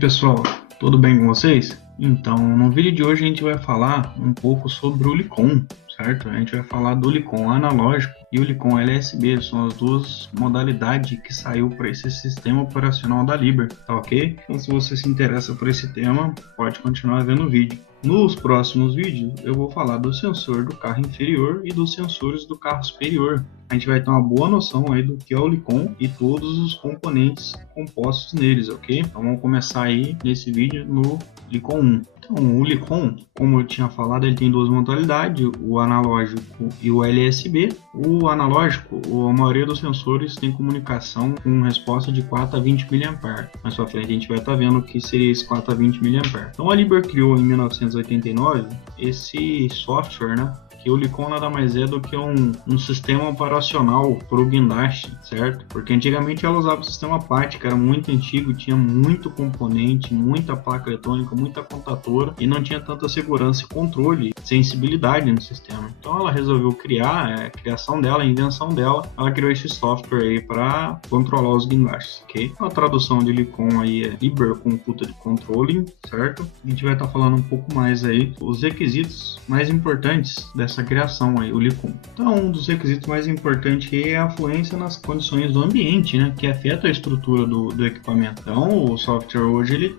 pessoal, tudo bem com vocês? Então, no vídeo de hoje a gente vai falar um pouco sobre o Licon, certo? A gente vai falar do Licon analógico e o Licon LSB, são as duas modalidades que saiu para esse sistema operacional da Liber, tá ok? Então, se você se interessa por esse tema, pode continuar vendo o vídeo. Nos próximos vídeos eu vou falar do sensor do carro inferior e dos sensores do carro superior. A gente vai ter uma boa noção aí do que é o Licon e todos os componentes compostos neles, ok? Então vamos começar aí nesse vídeo no Licon 1. Então o Licon, como eu tinha falado, ele tem duas modalidades, o analógico e o LSB. O analógico, a maioria dos sensores tem comunicação com resposta de 4 a 20 mA. Mais pra frente a gente vai estar vendo o que seria esse 4 a 20 mA. Então a Liber criou em 1989 esse software, né? Que o Licon nada mais é do que um sistema operacional para o guindaste, certo? Porque antigamente ela usava o sistema PAT, que era muito antigo, tinha muito componente, muita placa eletrônica, muita contatora e não tinha tanta segurança e controle, sensibilidade no sistema. Então ela resolveu criar, a criação dela, a invenção dela, ela criou esse software aí para controlar os guindastes, ok? A tradução de Licon aí é Liber Computed Controlling, certo? A gente vai estar falando um pouco mais aí os requisitos mais importantes dessa criação aí, o Licon. Então, um dos requisitos mais importantes é a fluência nas condições do ambiente, né, que afeta a estrutura do equipamento. Então, o software hoje ele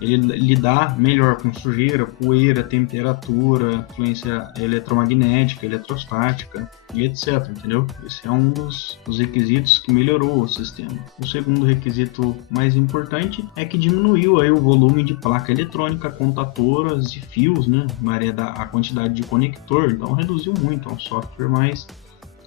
lidar melhor com sujeira, poeira, temperatura, fluência eletromagnética, eletrostática e etc, entendeu? Esse é um dos requisitos que melhorou o sistema. O segundo requisito mais importante é que diminuiu aí o volume de placa eletrônica, contatoras e fios, né, a quantidade de conector. Então reduziu muito, é um software mais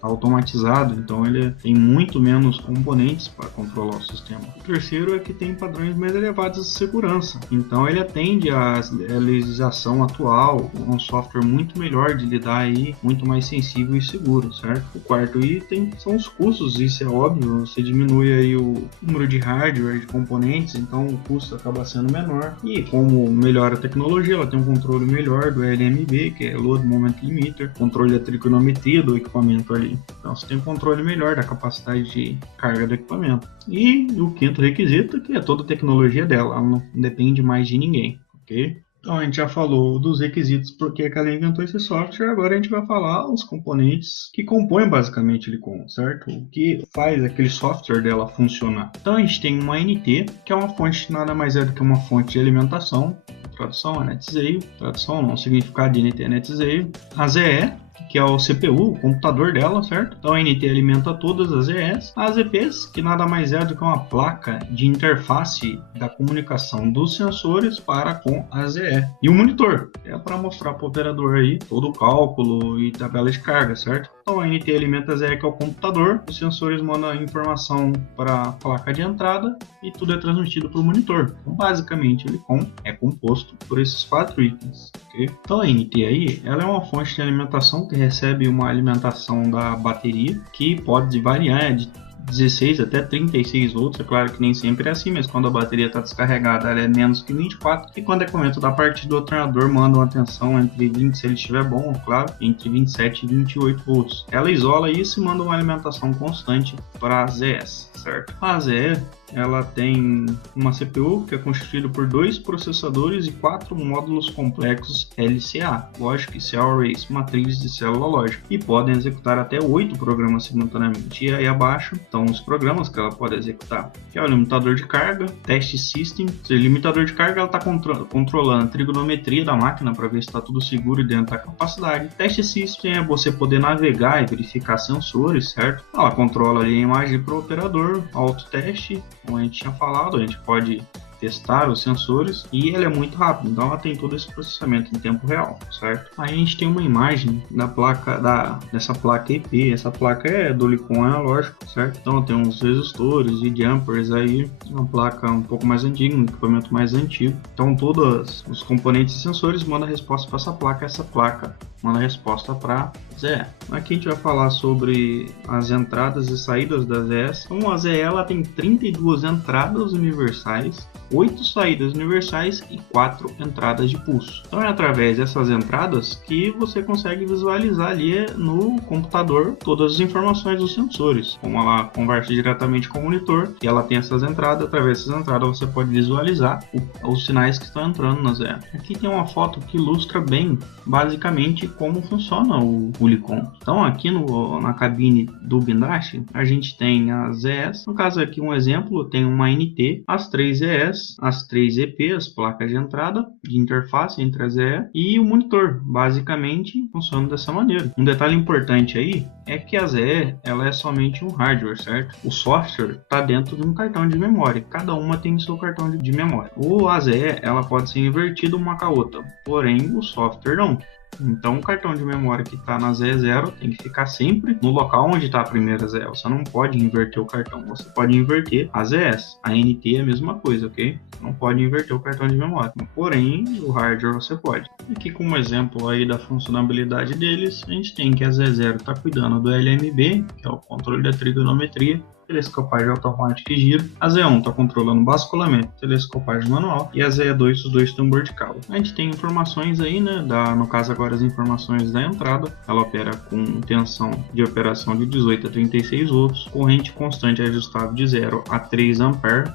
automatizado, então ele tem muito menos componentes para controlar o sistema. O terceiro é que tem padrões mais elevados de segurança, então ele atende à legislação atual, um software muito melhor de lidar aí, muito mais sensível e seguro, certo? O quarto item são os custos, isso é óbvio, você diminui aí o número de hardware, de componentes, então o custo acaba sendo menor, e como melhora a tecnologia, ela tem um controle melhor do LMB, que é Load Moment Limiter, controle da trigonometria do equipamento ali. Então você tem um controle melhor da capacidade de carga do equipamento. E o quinto requisito, que é toda a tecnologia dela, ela não depende mais de ninguém, ok? Então a gente já falou dos requisitos porque ela inventou esse software, agora a gente vai falar os componentes que compõem basicamente o Licon, certo? O que faz aquele software dela funcionar. Então a gente tem uma NT, que é uma fonte nada mais é do que uma fonte de alimentação, tradução é NetZeio, tradução não, significado de NT é NetZeio, a ZE, que é o CPU, o computador dela, certo? Então a NT alimenta todas as ES, as EPs, que nada mais é do que uma placa de interface da comunicação dos sensores para com a ZE. E o monitor, é para mostrar para o operador aí todo o cálculo e tabela de carga, certo? Então a NT alimenta a ZE, que é o computador, os sensores mandam a informação para a placa de entrada e tudo é transmitido para o monitor. Então basicamente o Licon é composto por esses 4 itens, ok? Então a NT aí, ela é uma fonte de alimentação que recebe uma alimentação da bateria, que pode variar de 16 até 36 volts, é claro que nem sempre é assim, mas quando a bateria está descarregada ela é menos que 24, e quando é comento da parte do alternador manda uma tensão entre 20, se ele estiver bom, claro, entre 27 e 28 volts. Ela isola isso e manda uma alimentação constante para a ZS, certo? A ZE ela tem uma CPU que é constituída por 2 processadores e 4 módulos complexos LCA, Logic Cell Arrays, matrizes de célula lógica, e podem executar até 8 programas simultaneamente. E aí abaixo estão os programas que ela pode executar, que é o limitador de carga, test system. O limitador de carga ela está controlando a trigonometria da máquina para ver se está tudo seguro dentro da capacidade. Test system é você poder navegar e verificar sensores, certo? Ela controla ali a imagem para o operador, autoteste, como a gente tinha falado, a gente pode testar os sensores e ele é muito rápido, então ela tem todo esse processamento em tempo real, certo? Aí a gente tem uma imagem da placa, dessa placa IP, essa placa é do Licon analógico, certo? Então tem uns resistores e jumpers aí, uma placa um pouco mais antiga, um equipamento mais antigo, então todos os componentes e sensores mandam resposta para essa placa manda resposta para ZE. Aqui a gente vai falar sobre as entradas e saídas da ZE. Então a ZE ela tem 32 entradas universais, 8 saídas universais e 4 entradas de pulso. Então é através dessas entradas que você consegue visualizar ali no computador todas as informações dos sensores, como ela conversa diretamente com o monitor e ela tem essas entradas. Através dessas entradas você pode visualizar os sinais que estão entrando na ZE. Aqui tem uma foto que ilustra bem basicamente como funciona o LICOM. Então aqui na cabine do Bindash a gente tem as ZEs, no caso aqui um exemplo, tem uma NT, as 3 ZEs, as 3 EPs, placas de entrada, de interface entre a ZE e o monitor. Basicamente funciona dessa maneira. Um detalhe importante aí é que a ZE ela é somente um hardware, certo? O software está dentro de um cartão de memória, cada uma tem o seu cartão de memória. A ZE ela pode ser invertida uma com a outra, porém o software não. Então o cartão de memória que está na ZE0 tem que ficar sempre no local onde está a primeira ZE. Você não pode inverter o cartão, você pode inverter as ZEs. A NT é a mesma coisa, ok? Não pode inverter o cartão de memória. Porém, o hardware você pode. Aqui como exemplo aí da funcionalidade deles, a gente tem que a ZE0 está cuidando do LMB, que é o controle da trigonometria, telescopagem automática e giro. A Z1 está controlando basculamento, telescopagem manual, e a Z2 os dois tambor de cabo. A gente tem informações aí, né? No caso agora as informações da entrada. Ela opera com tensão de operação de 18 a 36 volts, corrente constante ajustável de 0 a 3 A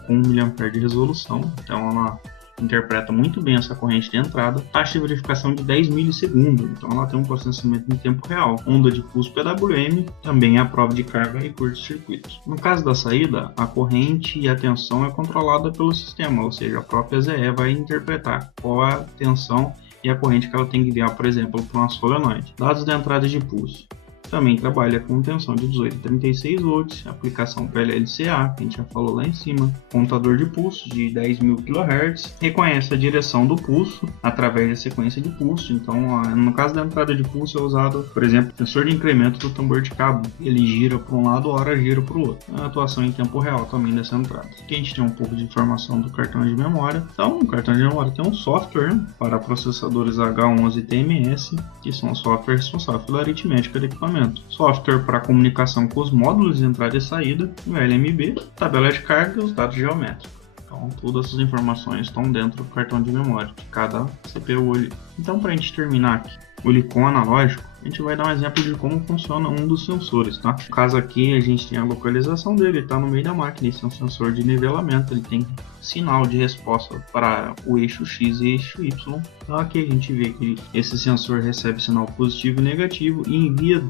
com 1 mA de resolução. Então ela interpreta muito bem essa corrente de entrada, taxa de verificação de 10 milissegundos, então ela tem um processamento em tempo real, onda de pulso PWM, também a prova de carga e curto-circuito. No caso da saída, a corrente e a tensão é controlada pelo sistema, ou seja, a própria ZE vai interpretar qual é a tensão e a corrente que ela tem que enviar, por exemplo, para uma solenoide. Dados da entrada de pulso. Também trabalha com tensão de 18 a 36 volts, aplicação PLLCA, que a gente já falou lá em cima, contador de pulso de 10.000 kHz, reconhece a direção do pulso através da sequência de pulso. Então, no caso da entrada de pulso é usado, por exemplo, sensor de incremento do tambor de cabo. Ele gira para um lado, hora gira para o outro. É a atuação em tempo real também dessa entrada. Aqui a gente tem um pouco de informação do cartão de memória. Então, o cartão de memória tem um software para processadores H11 e TMS, que são os softwares responsáveis pela aritmética do equipamento. Software para comunicação com os módulos de entrada e saída, o LMB, tabela de carga e os dados geométricos. Então, todas essas informações estão dentro do cartão de memória de cada CPU ali. Então, para a gente terminar aqui, o LICOM analógico, a gente vai dar um exemplo de como funciona um dos sensores, tá? No caso aqui, a gente tem a localização dele, ele está no meio da máquina, esse é um sensor de nivelamento, ele tem sinal de resposta para o eixo X e eixo Y. Então aqui a gente vê que esse sensor recebe sinal positivo e negativo e envia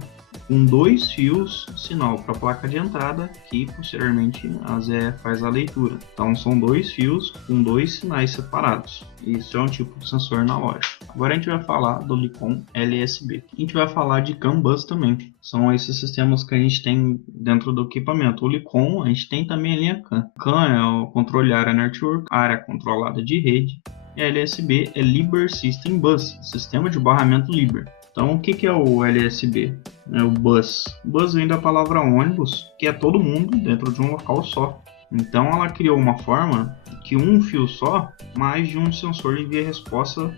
com 2 fios sinal para a placa de entrada, que posteriormente a ZE faz a leitura. Então são 2 fios com 2 sinais separados. Isso é um tipo de sensor analógico. Agora a gente vai falar do LICOM LSB. A gente vai falar de CAN bus também. São esses sistemas que a gente tem dentro do equipamento. O LICOM, a gente tem também a linha CAN. CAN é o controle Area Network, área controlada de rede. E a LSB é Liber System Bus, sistema de barramento Liber. Então, o que é o LSB? É o bus. Bus vem da palavra ônibus, que é todo mundo dentro de um local só. Então, ela criou uma forma que um fio só, mais de um sensor envia resposta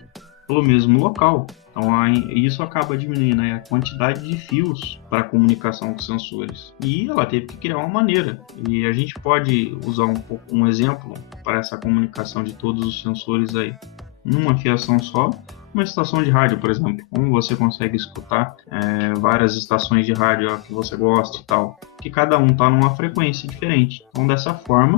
pelo mesmo local. Então, isso acaba diminuindo a quantidade de fios para comunicação com os sensores. E ela teve que criar uma maneira. E a gente pode usar um exemplo para essa comunicação de todos os sensores aí numa fiação só. Uma estação de rádio, por exemplo, como você consegue escutar várias estações de rádio que você gosta e tal, que cada um está numa frequência diferente. Então, dessa forma,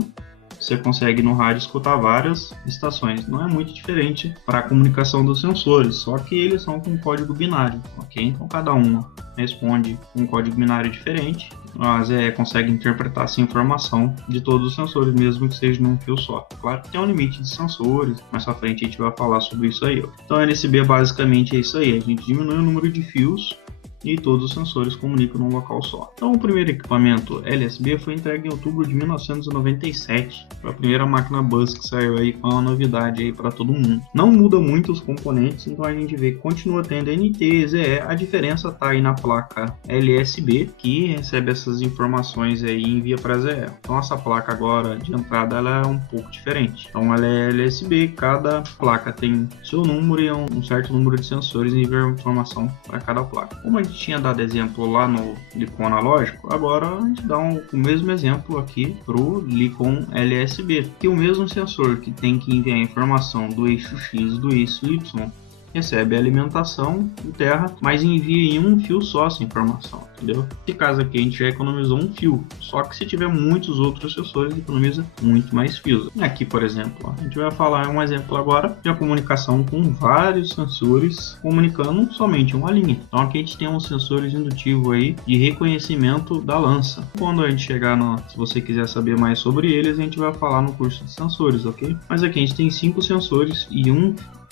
você consegue no rádio escutar várias estações. Não é muito diferente para a comunicação dos sensores, só que eles são com código binário, ok? Então, cada uma responde um código binário diferente. A ZE consegue interpretar essa informação de todos os sensores, mesmo que seja num fio só. Claro que tem um limite de sensores, mais pra frente a gente vai falar sobre isso aí. Então, LSB basicamente é isso aí, a gente diminui o número de fios e todos os sensores comunicam num local só. Então, o primeiro equipamento LSB foi entregue em outubro de 1997. Foi a primeira máquina bus que saiu aí com uma novidade aí para todo mundo. Não muda muito os componentes, então a gente vê que continua tendo NT e ZE. A diferença está aí na placa LSB, que recebe essas informações aí e envia para ZE. Então, essa placa agora de entrada ela é um pouco diferente. Então, ela é LSB, cada placa tem seu número e um certo número de sensores e envia informação para cada placa. Como a gente gente tinha dado exemplo lá no LICON analógico, agora a gente dá o mesmo exemplo aqui para o LICON LSB, que o mesmo sensor que tem que enviar a informação do eixo X e do eixo Y recebe a alimentação em terra, mas envia em um fio só essa informação, entendeu? Nesse caso aqui a gente já economizou um fio, só que se tiver muitos outros sensores, economiza muito mais fios. Aqui, por exemplo, a gente vai falar um exemplo agora de uma comunicação com vários sensores comunicando somente uma linha. Então aqui a gente tem uns sensores indutivos aí de reconhecimento da lança. Quando a gente chegar se você quiser saber mais sobre eles, a gente vai falar no curso de sensores, ok? Mas aqui a gente tem 5 sensores e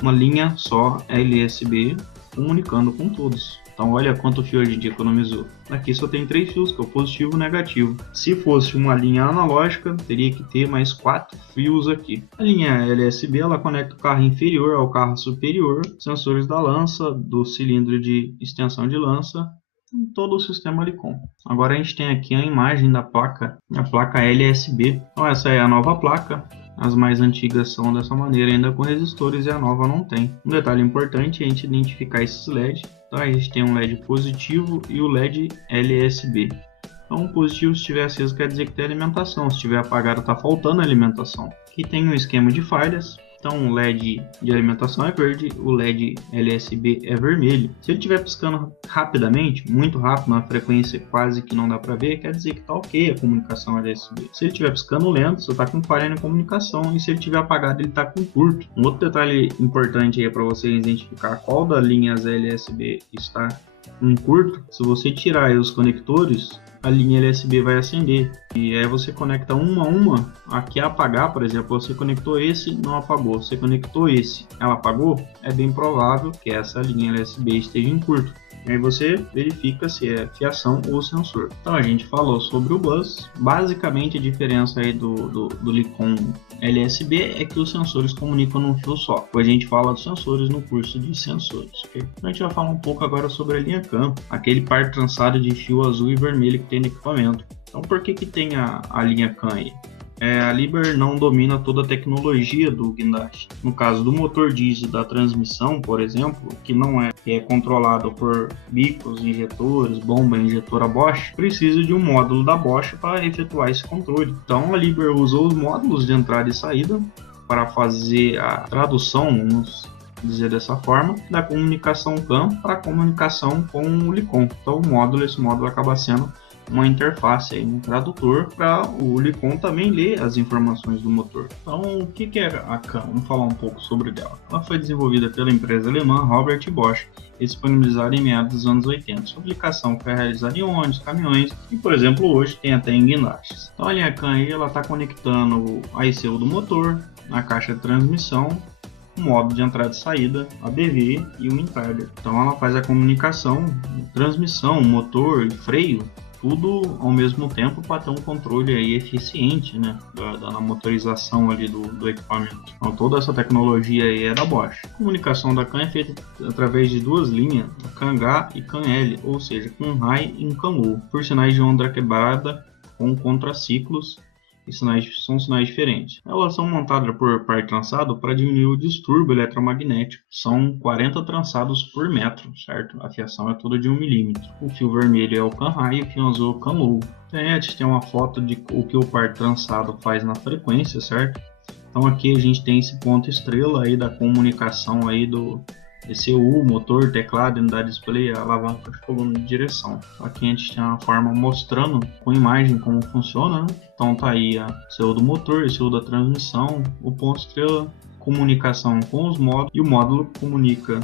uma linha só LSB comunicando com todos. Então olha quanto fio a gente economizou. Aqui só tem 3 fios, que é o positivo e o negativo. Se fosse uma linha analógica, teria que ter mais 4 fios aqui. A linha LSB ela conecta o carro inferior ao carro superior, sensores da lança, do cilindro de extensão de lança, em todo o sistema LICON. Agora a gente tem aqui a imagem da placa, a placa LSB. Então essa é a nova placa. As mais antigas são dessa maneira, ainda com resistores, e a nova não tem. Um detalhe importante é a gente identificar esses LEDs. Então a gente tem um LED positivo e o LED LSB. Então o positivo, se estiver aceso, quer dizer que tem alimentação. Se estiver apagado, está faltando alimentação. Aqui tem um esquema de falhas. Então o LED de alimentação é verde, o LED LSB é vermelho. Se ele estiver piscando rapidamente, muito rápido, na frequência quase que não dá para ver, quer dizer que está ok a comunicação LSB. Se ele estiver piscando lento, você está com falha na comunicação, e se ele estiver apagado, ele está com curto. Um outro detalhe importante aí para vocês identificar qual das linhas LSB está em curto, se você tirar aí os conectores, a linha LSB vai acender, e aí você conecta uma a uma. Aqui apagar, por exemplo, você conectou esse, não apagou, você conectou esse, ela apagou, é bem provável que essa linha LSB esteja em curto. E aí você verifica se é fiação ou sensor. Então a gente falou sobre o bus. Basicamente a diferença aí do LICON LSB é que os sensores comunicam num fio só. Depois a gente fala dos sensores no curso de sensores, ok? Então a gente vai falar um pouco agora sobre a linha CAN, aquele par trançado de fio azul e vermelho que tem no equipamento. Então por que tem a linha CAN aí? A Liber não domina toda a tecnologia do guindaste. No caso do motor diesel da transmissão, por exemplo, que é controlado por bicos, injetores, bomba injetora Bosch, precisa de um módulo da Bosch para efetuar esse controle. Então a Liber usou os módulos de entrada e saída para fazer a tradução, vamos dizer dessa forma, da comunicação CAN para a comunicação com o LICON. Então esse módulo acaba sendo uma interface, um tradutor para o LICON também ler as informações do motor. Então, o que é a CAN? Vamos falar um pouco sobre ela. Ela foi desenvolvida pela empresa alemã Robert Bosch e disponibilizada em meados dos anos 80. Sua aplicação foi realizada em ônibus, caminhões e, por exemplo, hoje tem até em guindastes. Então, a linha CAN está conectando a ECU do motor, a caixa de transmissão, o modo de entrada e saída, a BV e o entarder. Então, ela faz a comunicação, transmissão, motor e freio, tudo ao mesmo tempo para ter um controle aí eficiente, né, da motorização ali do equipamento. Então toda essa tecnologia aí é da Bosch. A comunicação da CAN é feita através de 2 linhas, CAN-H e CAN-L, ou seja, CAN-High e CAN-Low, por sinais de onda quebrada com contraciclos. E são sinais diferentes. Elas são montadas por par trançado para diminuir o distúrbio eletromagnético. São 40 trançados por metro, certo? A fiação é toda de 1 mm. O fio vermelho é o CAN-High e o fio azul é o CAN-Low. A gente tem uma foto de o que o par trançado faz na frequência, certo? Então aqui a gente tem esse ponto estrela aí da comunicação aí do ECU, motor, teclado, unidade display, alavanca de coluna de direção. Aqui a gente tem uma forma mostrando com imagem como funciona, né? Então tá aí a ECU do motor, ECU da transmissão, o ponto estrela, comunicação com os módulos, e o módulo comunica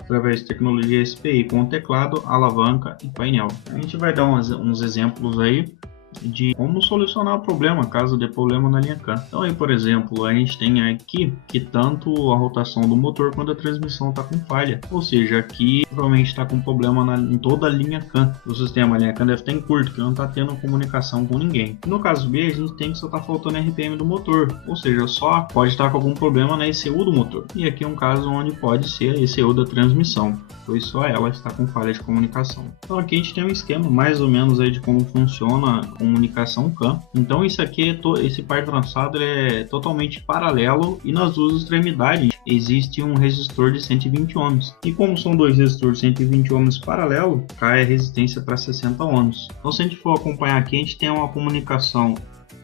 através de tecnologia SPI com o teclado, alavanca e painel. A gente vai dar uns exemplos aí de como solucionar o problema, caso dê problema na linha CAN. Então aí, por exemplo, a gente tem aqui que tanto a rotação do motor quanto a transmissão está com falha, ou seja, aqui provavelmente está com problema em toda a linha CAN do sistema. A linha CAN deve estar em curto, que não está tendo comunicação com ninguém. No caso B, a gente tem que só está faltando RPM do motor, ou seja, só pode estar com algum problema na ECU do motor. E aqui é um caso onde pode ser a ECU da transmissão, pois só ela está com falha de comunicação. Então aqui a gente tem um esquema mais ou menos aí de como funciona a comunicação CAN. Então isso aqui, esse par trançado é totalmente paralelo e nas duas extremidades existe um resistor de 120 ohms. E como são dois resistores de 120 ohms paralelo, cai a resistência para 60 ohms. Então se a gente for acompanhar aqui, a gente tem uma comunicação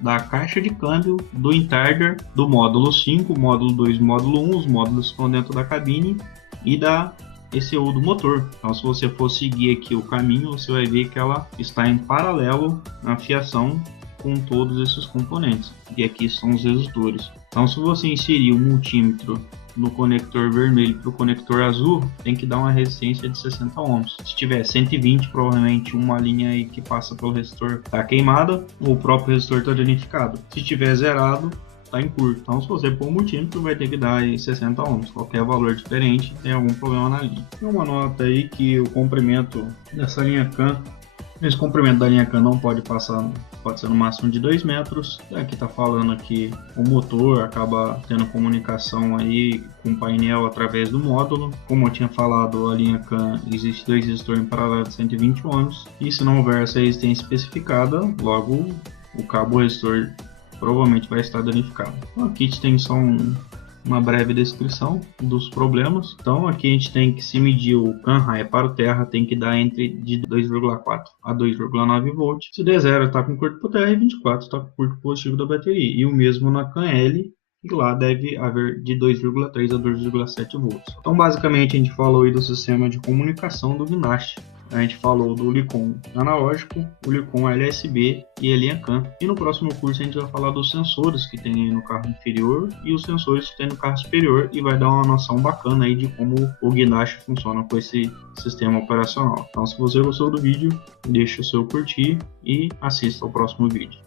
da caixa de câmbio, do inverter, do módulo 5, módulo 2, módulo 1, os módulos estão dentro da cabine e da ECU do motor. Então se você for seguir aqui o caminho, você vai ver que ela está em paralelo na fiação com todos esses componentes. E aqui são os resistores. Então se você inserir o multímetro no conector vermelho para o conector azul, tem que dar uma resistência de 60 ohms. Se tiver 120, provavelmente uma linha aí que passa pelo resistor está queimada, ou o próprio resistor está danificado. Se tiver zerado, está em curto. Então se você pôr o multímetro, vai ter que dar aí 60 ohms. Qualquer valor diferente tem algum problema na linha. Tem uma nota aí que o comprimento dessa linha CAN, esse comprimento da linha CAN não pode passar, pode ser no máximo de 2 metros. Aqui está falando que o motor acaba tendo comunicação aí com o painel através do módulo. Como eu tinha falado, a linha CAN existe dois resistores em paralelo de 120 ohms. E se não houver essa resistência especificada, logo o cabo resistor provavelmente vai estar danificado. Então, aqui a gente tem só uma breve descrição dos problemas. Então aqui a gente tem que, se medir o CAN high para o terra, tem que dar entre de 2,4 a 2,9 volts. Se der 0 está com curto para o terra e 24 está com curto positivo da bateria. E o mesmo na CAN L, e lá deve haver de 2,3 a 2,7 volts. Então basicamente a gente falou aí do sistema de comunicação do Gnast. A gente falou do Ulicom analógico, o Ulicom LSB e a linha CAN. E no próximo curso a gente vai falar dos sensores que tem no carro inferior e os sensores que tem no carro superior, e vai dar uma noção bacana aí de como o Gnast funciona com esse sistema operacional. Então se você gostou do vídeo, deixa o seu curtir e assista ao próximo vídeo.